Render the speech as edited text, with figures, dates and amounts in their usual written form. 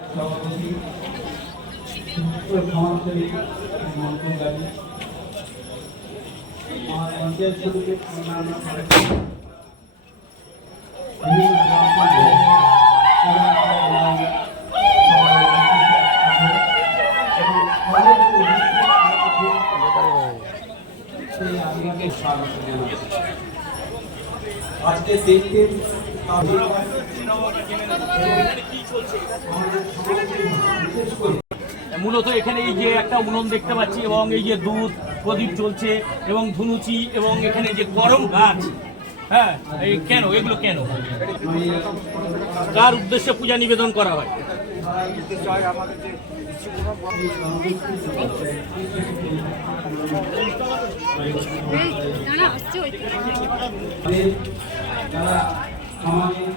সভাপতি সমাজসেবী মন্ত্রী আমার পঞ্চায়েত সমিতির অন্যান্য আজকে দেখতে মূলত এখানে এই যে একটা উনুন দেখতে পাচ্ছি এবং এই যে দুধ প্রদীপ চলছে এবং ধুনুচি এবং এখানে যে গরম গাছ, হ্যাঁ এই কেন এগুলো কেন, কার উদ্দেশ্যে পূজা নিবেদন করা হয়? আমাদের